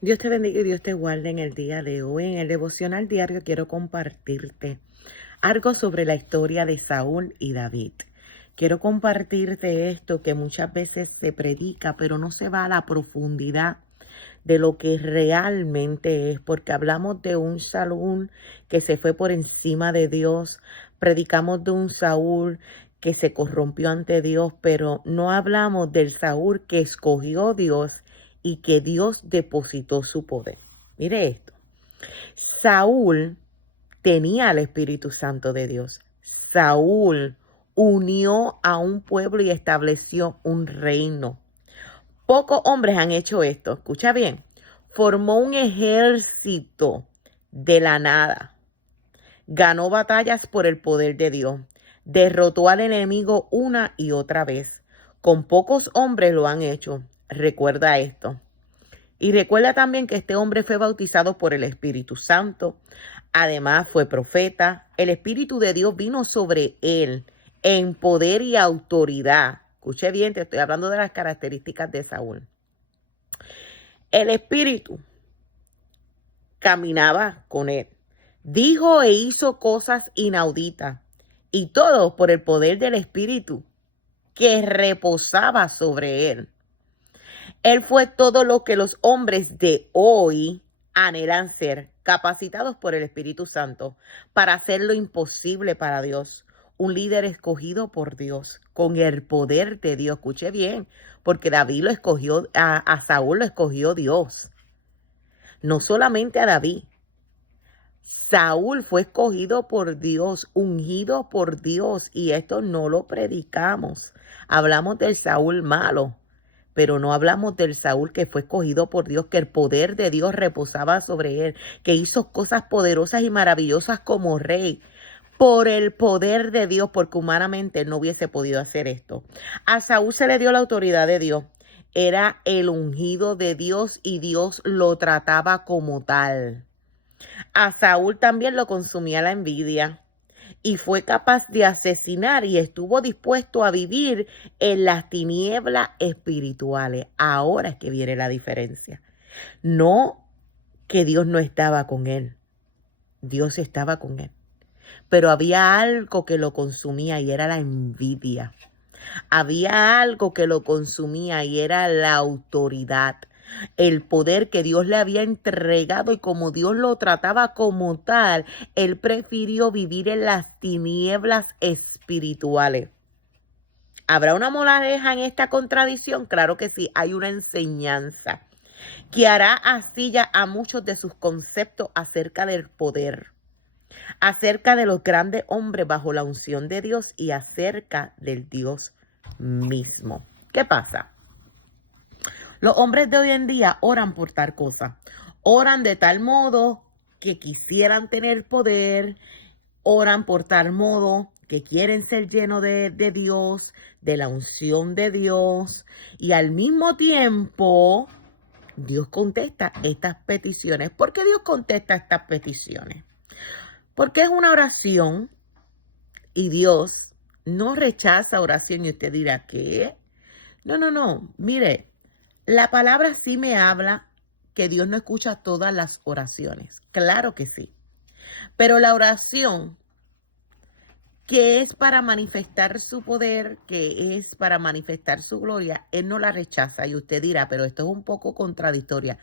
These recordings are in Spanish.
Dios te bendiga y Dios te guarde en el día de hoy. En el devocional diario quiero compartirte algo sobre la historia de Saúl y David. Quiero compartirte esto que muchas veces se predica, pero no se va a la profundidad de lo que realmente es, porque hablamos de un Saúl que se fue por encima de Dios, predicamos de un Saúl que se corrompió ante Dios, pero no hablamos del Saúl que escogió Dios y que Dios depositó su poder. Mire esto, Saúl tenía el Espíritu Santo de Dios. Saúl unió a un pueblo y estableció un reino. Pocos hombres han hecho esto. Escucha bien. Formó un ejército de la nada. Ganó batallas por el poder de Dios. Derrotó al enemigo una y otra vez. Con pocos hombres lo han hecho. Recuerda esto. Y recuerda también que este hombre fue bautizado por el Espíritu Santo. Además fue profeta. El Espíritu de Dios vino sobre él en poder y autoridad. Escuche bien, te estoy hablando de las características de Saúl. El Espíritu caminaba con él. Dijo e hizo cosas inauditas. Y todo por el poder del Espíritu que reposaba sobre él. Él fue todo lo que los hombres de hoy anhelan ser, capacitados por el Espíritu Santo para hacer lo imposible para Dios. Un líder escogido por Dios, con el poder de Dios. Escuche bien, porque David lo escogió, a Saúl lo escogió Dios. No solamente a David. Saúl fue escogido por Dios, ungido por Dios, y esto no lo predicamos. Hablamos del Saúl malo, pero no hablamos del Saúl que fue escogido por Dios, que el poder de Dios reposaba sobre él, que hizo cosas poderosas y maravillosas como rey, por el poder de Dios, porque humanamente él no hubiese podido hacer esto. A Saúl se le dio la autoridad de Dios. Era el ungido de Dios y Dios lo trataba como tal. A Saúl también lo consumía la envidia y fue capaz de asesinar y estuvo dispuesto a vivir en las tinieblas espirituales. Ahora es que viene la diferencia. No que Dios no estaba con él, Dios estaba con él, pero había algo que lo consumía y era la envidia. Había algo que lo consumía y era la autoridad, el poder que Dios le había entregado, y como Dios lo trataba como tal, él prefirió vivir en las tinieblas espirituales. ¿Habrá una moraleja en esta contradicción? Claro que sí, hay una enseñanza que hará así ya a muchos de sus conceptos acerca del poder, acerca de los grandes hombres bajo la unción de Dios y acerca del Dios mismo. ¿Qué pasa? Los hombres de hoy en día oran por tal cosa. Oran de tal modo que quisieran tener poder. Oran por tal modo que quieren ser llenos de Dios, de la unción de Dios. Y al mismo tiempo, Dios contesta estas peticiones. ¿Por qué Dios contesta estas peticiones? Porque es una oración y Dios no rechaza oración. Y usted dirá, ¿qué? No. Mire, la palabra sí me habla que Dios no escucha todas las oraciones. Claro que sí. Pero la oración que es para manifestar su poder, que es para manifestar su gloria, Él no la rechaza. Y usted dirá, pero esto es un poco contradictoria.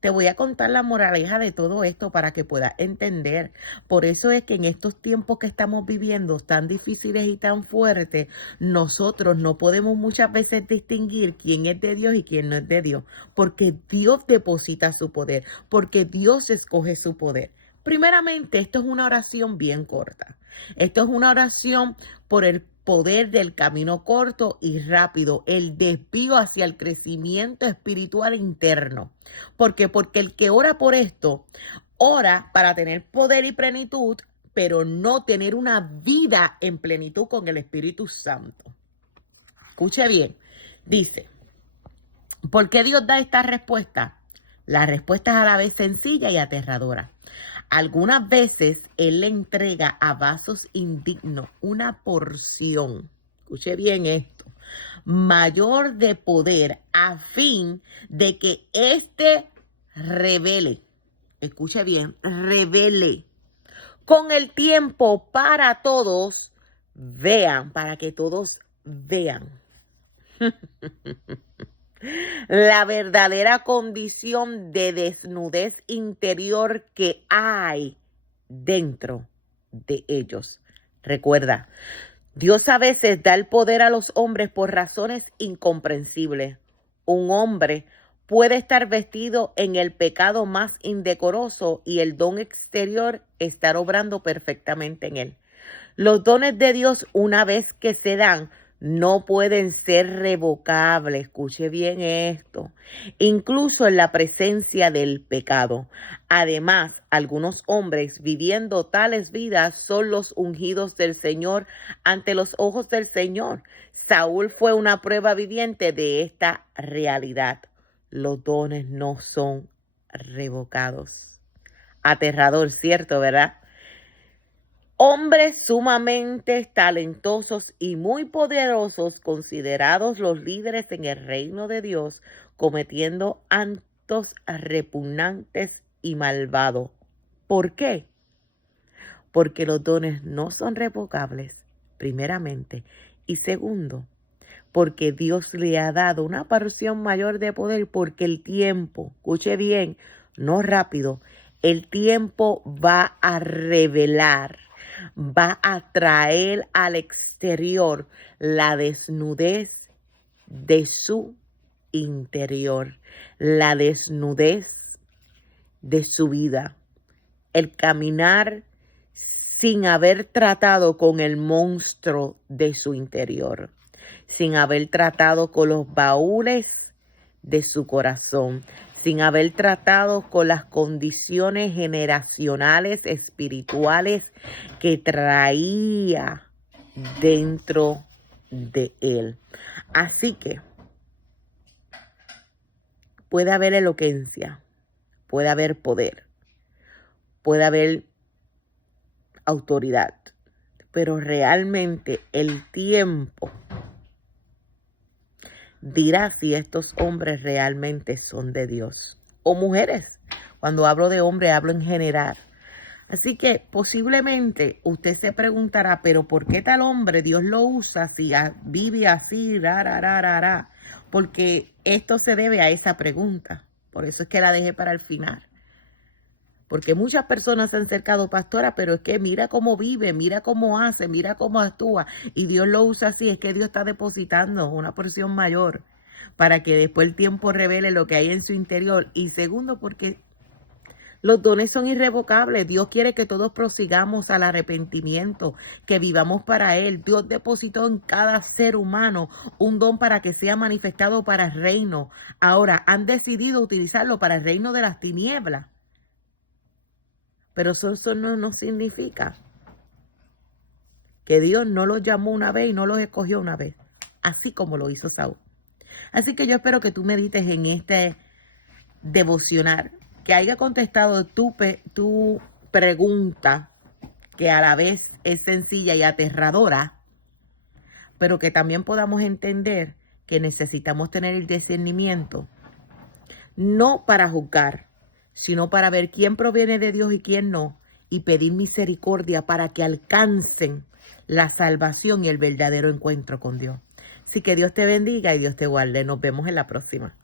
Te voy a contar la moraleja de todo esto para que puedas entender. Por eso es que en estos tiempos que estamos viviendo tan difíciles y tan fuertes, nosotros no podemos muchas veces distinguir quién es de Dios y quién no es de Dios, porque Dios deposita su poder, porque Dios escoge su poder. Primeramente, esto es una oración bien corta. Esto es una oración por el poder del camino corto y rápido, el desvío hacia el crecimiento espiritual interno. ¿Por qué? Porque el que ora por esto, ora para tener poder y plenitud, pero no tener una vida en plenitud con el Espíritu Santo. Escuche bien, dice, ¿por qué Dios da esta respuesta? La respuesta es a la vez sencilla y aterradora. Algunas veces Él le entrega a vasos indignos una porción, escuche bien esto, mayor de poder, a fin de que éste revele, escuche bien, revele con el tiempo para todos vean, para que todos vean la verdadera condición de desnudez interior que hay dentro de ellos. Recuerda, Dios a veces da el poder a los hombres por razones incomprensibles. Un hombre puede estar vestido en el pecado más indecoroso y el don exterior estar obrando perfectamente en él. Los dones de Dios, una vez que se dan, no pueden ser revocables. Escuche bien esto. Incluso en la presencia del pecado. Además, algunos hombres viviendo tales vidas son los ungidos del Señor ante los ojos del Señor. Saúl fue una prueba viviente de esta realidad. Los dones no son revocados. Aterrador, ¿cierto, verdad? Hombres sumamente talentosos y muy poderosos, considerados los líderes en el reino de Dios, cometiendo actos repugnantes y malvados. ¿Por qué? Porque los dones no son revocables, primeramente. Y segundo, porque Dios le ha dado una porción mayor de poder, porque el tiempo, escuche bien, no rápido, el tiempo va a revelar, va a traer al exterior la desnudez de su interior, la desnudez de su vida, el caminar sin haber tratado con el monstruo de su interior, sin haber tratado con los baúles de su corazón, sin haber tratado con las condiciones generacionales, espirituales que traía dentro de él. Así que puede haber elocuencia, puede haber poder, puede haber autoridad, pero realmente el tiempo dirá si estos hombres realmente son de Dios. O mujeres. Cuando hablo de hombre, hablo en general. Así que posiblemente usted se preguntará, pero ¿por qué tal hombre Dios lo usa si vive así? Porque esto se debe a esa pregunta. Por eso es que la dejé para el final. Porque muchas personas se han acercado, pastora, pero es que mira cómo vive, mira cómo hace, mira cómo actúa. Y Dios lo usa así, es que Dios está depositando una porción mayor para que después el tiempo revele lo que hay en su interior. Y segundo, porque los dones son irrevocables. Dios quiere que todos prosigamos al arrepentimiento, que vivamos para Él. Dios depositó en cada ser humano un don para que sea manifestado para el reino. Ahora, han decidido utilizarlo para el reino de las tinieblas. Pero eso no significa que Dios no los llamó una vez y no los escogió una vez, así como lo hizo Saúl. Así que yo espero que tú medites en este devocional, que haya contestado tu pregunta, que a la vez es sencilla y aterradora, pero que también podamos entender que necesitamos tener el discernimiento, no para juzgar, sino para ver quién proviene de Dios y quién no, y pedir misericordia para que alcancen la salvación y el verdadero encuentro con Dios. Así que Dios te bendiga y Dios te guarde. Nos vemos en la próxima.